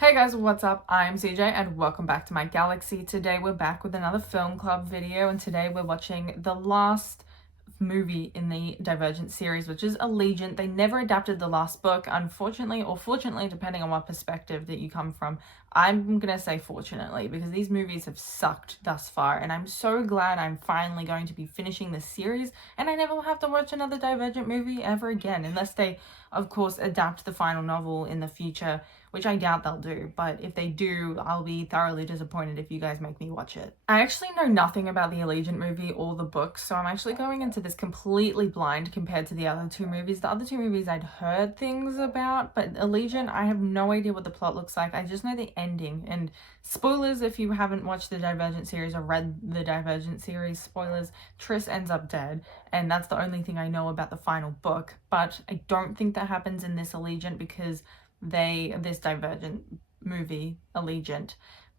Hey guys, what's up? I'm CJ and welcome back to my galaxy. Today we're back with another film club video, and today we're watching the last movie in the Divergent series, which is Allegiant. They never adapted the last book, unfortunately, or fortunately, depending on what perspective that you come from. I'm gonna say fortunately, because these movies have sucked thus far, and I'm so glad I'm finally going to be finishing this series, and I never will have to watch another Divergent movie ever again, unless they, of course, adapt the final novel in the future, which I doubt they'll do, but if they do, I'll be thoroughly disappointed if you guys make me watch it. I actually know nothing about the Allegiant movie or the books, so I'm actually going into this completely blind compared to the other two movies. The other two movies I'd heard things about, but Allegiant, I have no idea what the plot looks like. I just know the ending, and spoilers if you haven't watched the Divergent series or read the Divergent series, spoilers, Triss ends up dead, and that's the only thing I know about the final book, but I don't think that happens in this Allegiant because this Divergent movie, Allegiant,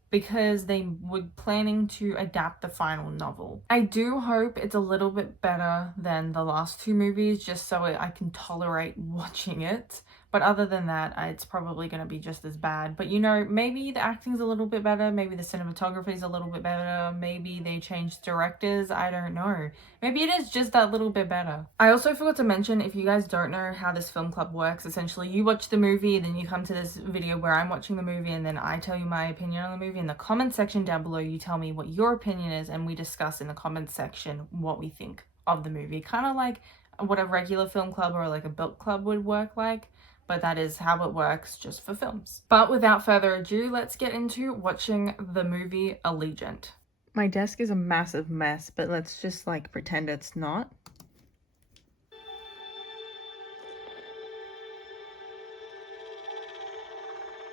because they were planning to adapt the final novel. I do hope it's a little bit better than the last two movies, just so I can tolerate watching it. But other than that, it's probably going to be just as bad. But you know, maybe the acting's a little bit better, maybe the cinematography's a little bit better, maybe they changed directors, I don't know. Maybe it is just that little bit better. I also forgot to mention, if you guys don't know how this film club works, essentially you watch the movie, then you come to this video where I'm watching the movie, and then I tell you my opinion on the movie. In the comment section down below, you tell me what your opinion is, and we discuss in the comment section what we think of the movie. Kind of like what a regular film club or like a book club would work like, but that is how it works just for films. But without further ado, let's get into watching the movie Allegiant. My desk is a massive mess, but let's just like pretend it's not.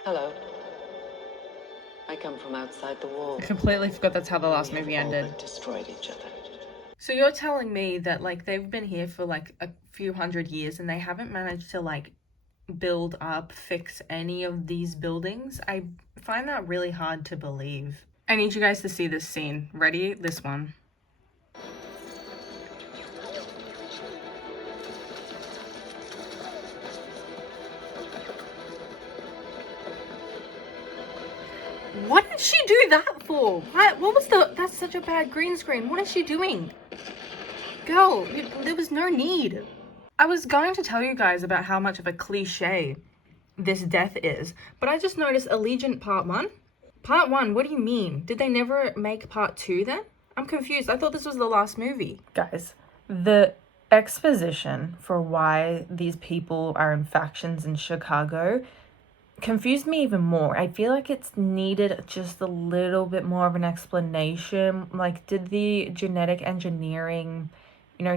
Hello. I come from outside the wall. I completely forgot that's how the last movie ended. All but destroyed each other. So you're telling me that like they've been here for like a few hundred years and they haven't managed to like build up, fix any of these buildings? I find that really hard to believe. I need you guys to see this scene. Ready? This one. What did she do that for? What was that's such a bad green screen. What is she doing? Girl, there was no need. I was going to tell you guys about how much of a cliche this death is, but I just noticed Allegiant Part 1. Part 1, what do you mean? Did they never make Part 2 then? I'm confused. I thought this was the last movie. Guys, the exposition for why these people are in factions in Chicago confused me even more. I feel like it's needed just a little bit more of an explanation. Like, did the genetic engineering,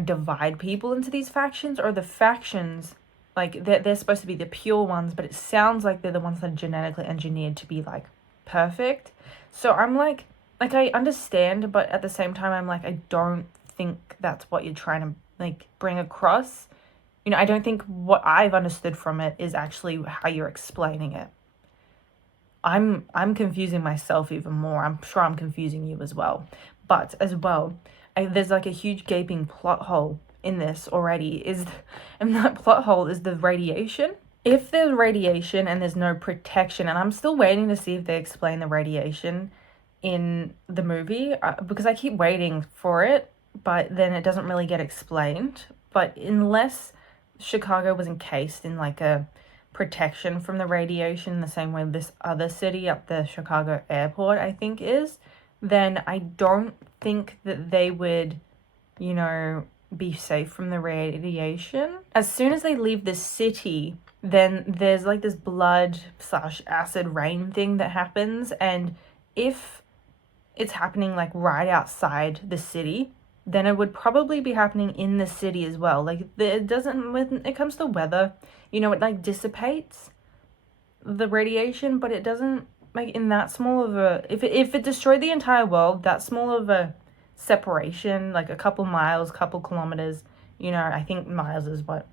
divide people into these factions, or the factions, like, they're supposed to be the pure ones, but it sounds like they're the ones that are genetically engineered to be, like, perfect. So I'm like I understand, but at the same time, I'm like, I don't think that's what you're trying to, like, bring across. I don't think what I've understood from it is actually how you're explaining it. I'm confusing myself even more. I'm sure I'm confusing you as well. But as well, there's like a huge gaping plot hole in this already, and that plot hole is the radiation. If there's radiation and there's no protection, and I'm still waiting to see if they explain the radiation in the movie, because I keep waiting for it, but then it doesn't really get explained. But unless Chicago was encased in like a protection from the radiation the same way this other city at the Chicago airport, I think, is, then I don't think that they would, be safe from the radiation. As soon as they leave the city, then there's like this blood/acid rain thing that happens, and if it's happening like right outside the city, then it would probably be happening in the city as well. Like, it doesn't, when it comes to weather, it like dissipates the radiation, but it doesn't, like, in that small of a, if it destroyed the entire world, that small of a separation, like a couple miles, couple kilometers, I think miles is what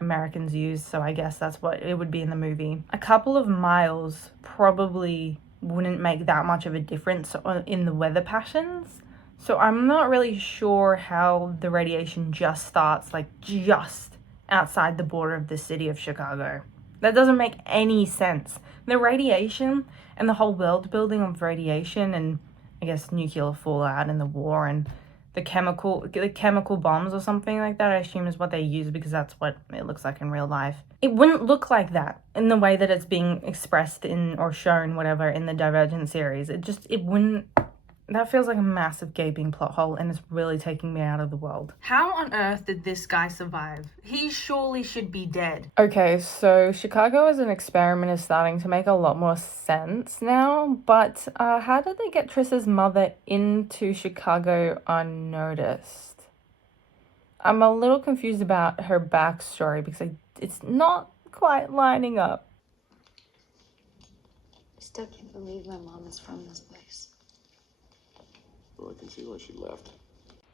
Americans use, so I guess that's what it would be in the movie. A couple of miles probably wouldn't make that much of a difference in the weather patterns. So I'm not really sure how the radiation just starts, like, just outside the border of the city of Chicago. That doesn't make any sense. The radiation and the whole world building of radiation and I guess nuclear fallout and the war and the chemical bombs or something like that, I assume is what they use because that's what it looks like in real life. It wouldn't look like that in the way that it's being expressed in or shown, whatever, in the Divergent series. It wouldn't. That feels like a massive gaping plot hole and it's really taking me out of the world. How on earth did this guy survive? He surely should be dead. Okay, so Chicago as an experiment is starting to make a lot more sense now, but how did they get Triss's mother into Chicago unnoticed? I'm a little confused about her backstory because it's not quite lining up. I still can't believe my mom is from this place. Well, I can see why she left.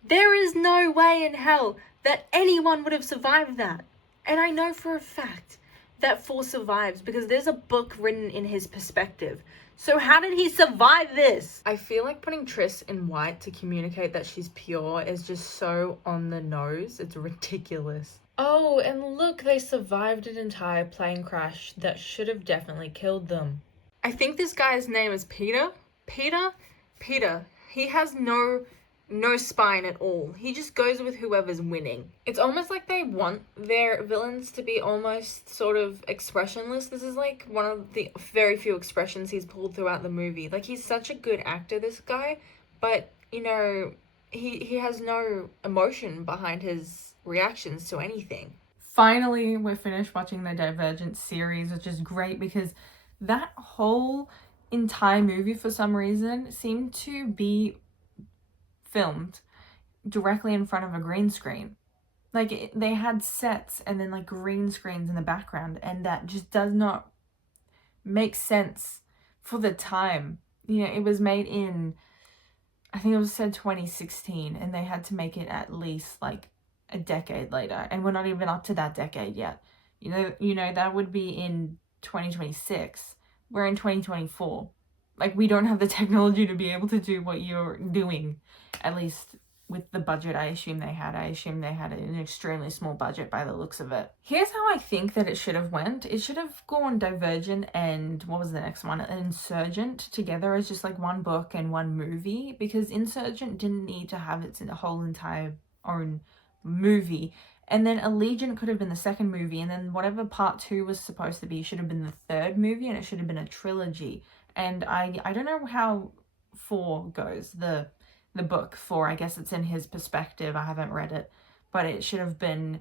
There is no way in hell that anyone would have survived that. And I know for a fact that Four survives because there's a book written in his perspective. So how did he survive this? I feel like putting Triss in white to communicate that she's pure is just so on the nose. It's ridiculous. Oh, and look, they survived an entire plane crash that should have definitely killed them. I think this guy's name is Peter. Peter. He has no spine at all. He just goes with whoever's winning. It's almost like they want their villains to be almost sort of expressionless. This is like one of the very few expressions he's pulled throughout the movie. Like, he's such a good actor, this guy, but, you know, he has no emotion behind his reactions to anything. Finally, we're finished watching the Divergent series, which is great because that whole entire movie for some reason seemed to be filmed directly in front of a green screen. Like, they had sets and then like green screens in the background, and that just does not make sense for the time. You know, it was made in, I think it was said 2016, and they had to make it at least like a decade later, and we're not even up to that decade yet. You know that would be in 2026. We're in 2024. Like, we don't have the technology to be able to do what you're doing, at least with the budget I assume they had. I assume they had an extremely small budget by the looks of it. Here's how I think that it should have went. It should have gone Divergent and what was the next one? Insurgent together as just like one book and one movie, because Insurgent didn't need to have its whole entire own movie. And then Allegiant could have been the second movie, and then whatever part 2 was supposed to be should have been the third movie, and it should have been a trilogy. And I don't know how 4 goes, the book 4. I guess it's in his perspective. I haven't read it, but it should have been,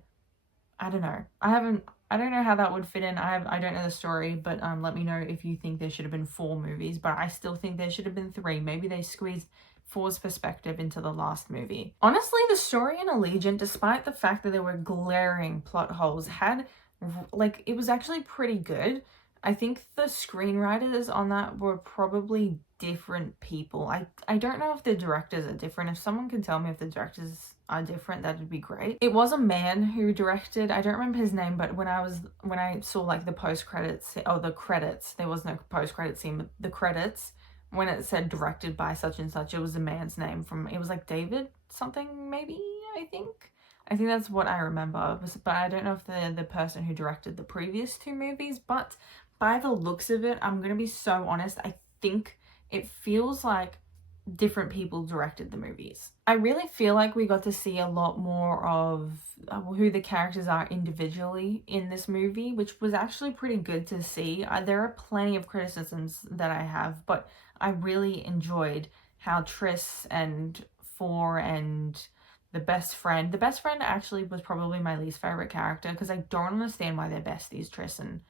I don't know. I don't know how that would fit in. I don't know the story, but let me know if you think there should have been 4 movies, but I still think there should have been 3. Maybe they squeezed 4's perspective into the last movie. Honestly, the story in Allegiant, despite the fact that there were glaring plot holes, had, like, it was actually pretty good. I think the screenwriters on that were probably different people. I don't know if the directors are different. If someone can tell me if the directors are different, that'd be great. It was a man who directed, I don't remember his name, but when I saw like the post-credits, or the credits, there was no post-credit scene, but the credits, when it said directed by such and such, it was a man's name it was like David something, maybe, I think that's what I remember. But I don't know if the person who directed the previous 2 movies, but by the looks of it, I'm going to be so honest, I think it feels like different people directed the movies. I really feel like we got to see a lot more of who the characters are individually in this movie, which was actually pretty good to see. There are plenty of criticisms that I have, but I really enjoyed how Triss and Four and the best friend actually was probably my least favorite character, because I don't understand why they're besties, Triss and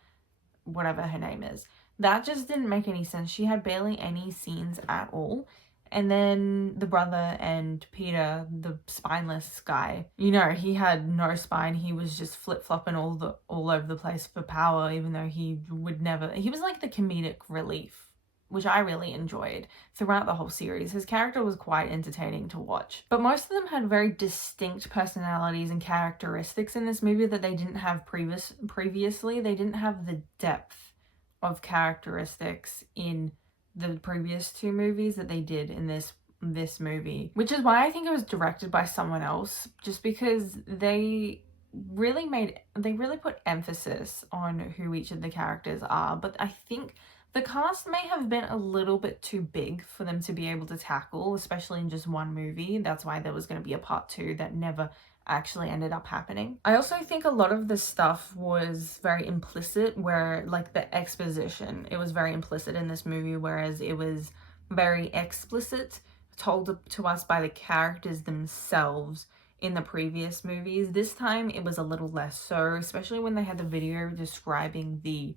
whatever her name is. That just didn't make any sense. She had barely any scenes at all. And then the brother and Peter, the spineless guy, you know, he had no spine. He was just flip-flopping all over the place for power, even though he was like the comedic relief, which I really enjoyed throughout the whole series. His character was quite entertaining to watch. But most of them had very distinct personalities and characteristics in this movie that they didn't have previously. They didn't have the depth of characteristics in the previous 2 movies that they did in this movie, which is why I think it was directed by someone else, just because they they really put emphasis on who each of the characters are, but I think the cast may have been a little bit too big for them to be able to tackle, especially in just one movie. That's why there was going to be a part 2 that never actually ended up happening. I also think a lot of the stuff was very implicit, where like the exposition, it was very implicit in this movie, whereas it was very explicit, told to us by the characters themselves in the previous movies. This time it was a little less so, especially when they had the video describing the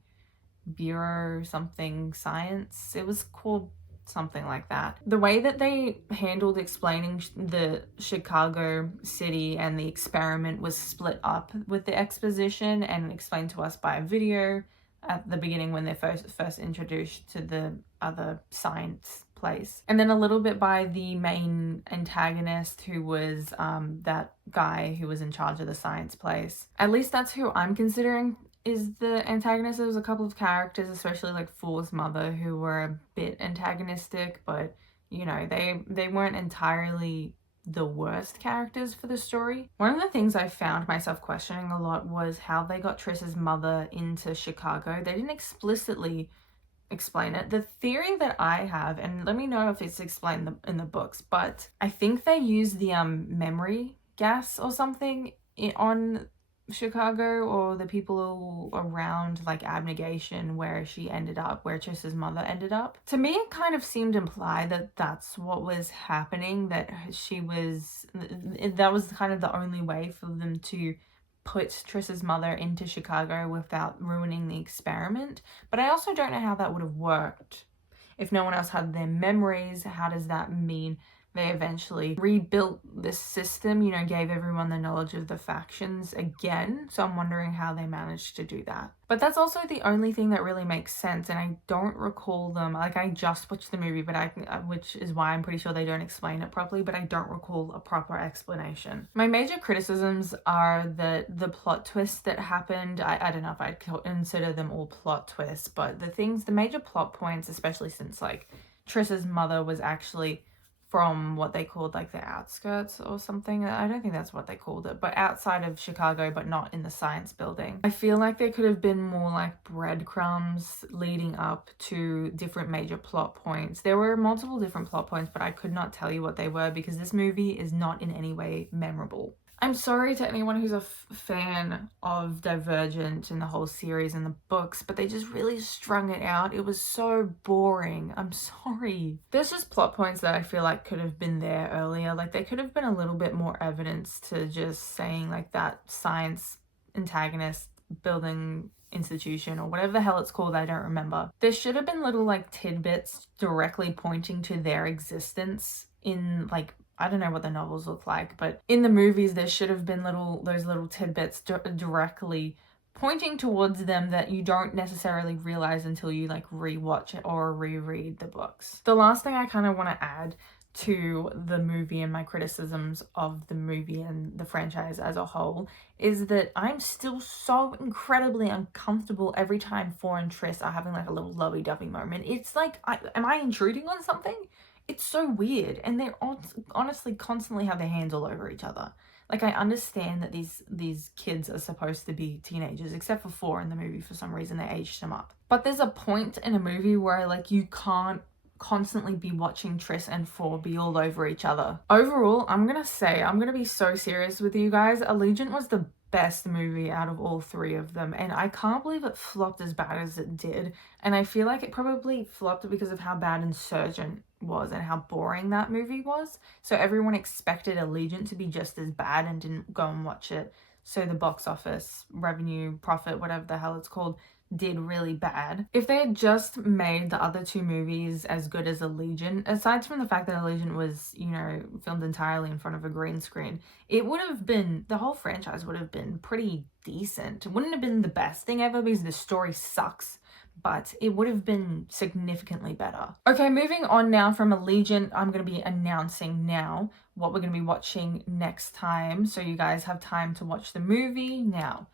Bureau something science. It was called something like that. The way that they handled explaining the Chicago city and the experiment was split up with the exposition and explained to us by a video at the beginning when they're first introduced to the other science place, and then a little bit by the main antagonist, who was that guy who was in charge of the science place. At least that's who I'm considering is the antagonist. There was a couple of characters, especially like Four's mother, who were a bit antagonistic, but you know, they weren't entirely the worst characters for the story. One of the things I found myself questioning a lot was how they got Triss's mother into Chicago. They didn't explicitly explain it. The theory that I have, and let me know if it's explained in the books, but I think they used the memory gas or something on Chicago, or the people around like Abnegation, where she ended up, where Triss's mother ended up. To me, it kind of seemed implied that that's what was happening, that that was kind of the only way for them to put Triss's mother into Chicago without ruining the experiment. But I also don't know how that would have worked. If no one else had their memories, how does that mean they eventually rebuilt this system, you know, gave everyone the knowledge of the factions again? So I'm wondering how they managed to do that. But that's also the only thing that really makes sense, and I don't recall them, like I just watched the movie, but which is why I'm pretty sure they don't explain it properly, but I don't recall a proper explanation. My major criticisms are that the plot twists that happened, I don't know if I'd consider them all plot twists, but the major plot points, especially since like Triss's mother was actually from what they called like the outskirts or something. I don't think that's what they called it, but outside of Chicago, but not in the science building. I feel like there could have been more like breadcrumbs leading up to different major plot points. There were multiple different plot points, but I could not tell you what they were because this movie is not in any way memorable. I'm sorry to anyone who's a fan of Divergent and the whole series and the books, but they just really strung it out. It was so boring. I'm sorry. There's just plot points that I feel like could have been there earlier. Like there could have been a little bit more evidence to just saying like that science antagonist building institution or whatever the hell it's called, I don't remember. There should have been little like tidbits directly pointing to their existence in like, I don't know what the novels look like, but in the movies there should have been those little tidbits directly pointing towards them that you don't necessarily realize until you like rewatch it or reread the books. The last thing I kind of want to add to the movie and my criticisms of the movie and the franchise as a whole is that I'm still so incredibly uncomfortable every time Four and Triss are having like a little lovey-dovey moment. It's like, am I intruding on something? It's so weird, and they're honestly constantly have their hands all over each other. Like, I understand that these kids are supposed to be teenagers, except for Four in the movie. For some reason, they aged them up. But there's a point in a movie where, like, you can't constantly be watching Triss and Four be all over each other. Overall, I'm gonna be so serious with you guys. Allegiant was the best movie out of all three of them, and I can't believe it flopped as bad as it did. And I feel like it probably flopped because of how bad Insurgent was and how boring that movie was. So everyone expected Allegiant to be just as bad and didn't go and watch it. So the box office, revenue, profit, whatever the hell it's called, did really bad. If they had just made the other two movies as good as Allegiant, aside from the fact that Allegiant was, you know, filmed entirely in front of a green screen, it would have been, the whole franchise would have been pretty decent. It wouldn't have been the best thing ever because the story sucks, but it would have been significantly better. Okay, moving on now from Allegiant, I'm going to be announcing now what we're going to be watching next time, so you guys have time to watch the movie. Now,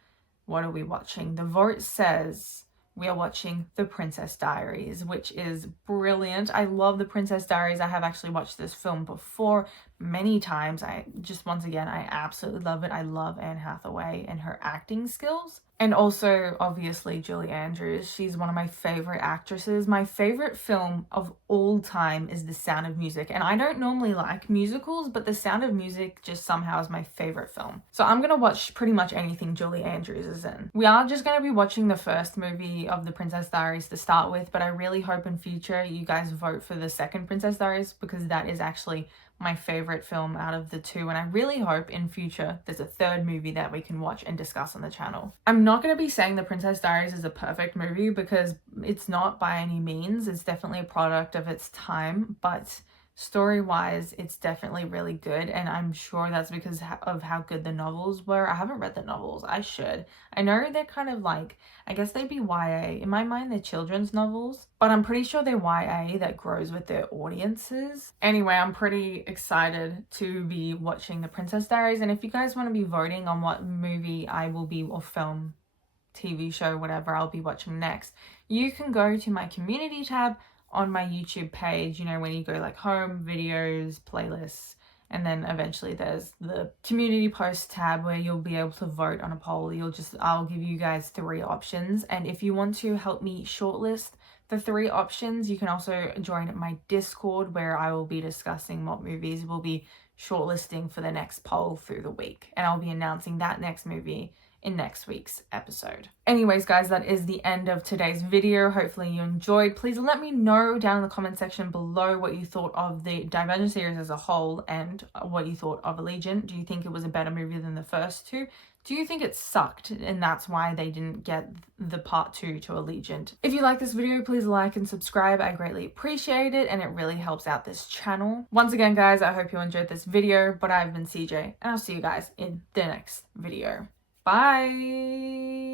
what are we watching? The vote says we are watching The Princess Diaries, which is brilliant. I love The Princess Diaries. I have actually watched this film before, many times. Once again, I absolutely love it. I love Anne Hathaway and her acting skills. And also, obviously, Julie Andrews. She's one of my favorite actresses. My favorite film of all time is The Sound of Music. And I don't normally like musicals, but The Sound of Music just somehow is my favorite film. So I'm going to watch pretty much anything Julie Andrews is in. We are just going to be watching the first movie of the Princess Diaries to start with, but I really hope in future you guys vote for the second Princess Diaries, because that is actually my favorite film out of the two, and I really hope in future there's a third movie that we can watch and discuss on the channel. I'm not going to be saying The Princess Diaries is a perfect movie, because it's not by any means. It's definitely a product of its time, but story-wise, it's definitely really good, and I'm sure that's because of how good the novels were. I haven't read the novels. I should. I know they're kind of like, I guess they'd be YA. In my mind, they're children's novels, but I'm pretty sure they're YA that grows with their audiences. Anyway, I'm pretty excited to be watching The Princess Diaries, and if you guys want to be voting on what movie I will be, or film, TV show, whatever I'll be watching next, you can go to my community tab on my YouTube page, you know, when you go like home, videos, playlists, and then eventually there's the community post tab where you'll be able to vote on a poll. I'll give you guys 3 options. And if you want to help me shortlist the 3 options, you can also join my Discord, where I will be discussing what movies we'll be shortlisting for the next poll through the week. And I'll be announcing that next movie in next week's episode. Anyways, guys, that is the end of today's video. Hopefully you enjoyed. Please let me know down in the comment section below what you thought of the Divergent series as a whole, and what you thought of Allegiant. Do you think it was a better movie than the first 2? Do you think it sucked and that's why they didn't get the part 2 to Allegiant? If you like this video, please like and subscribe. I greatly appreciate it, and it really helps out this channel. Once again, guys, I hope you enjoyed this video, but I've been CJ, and I'll see you guys in the next video. Bye!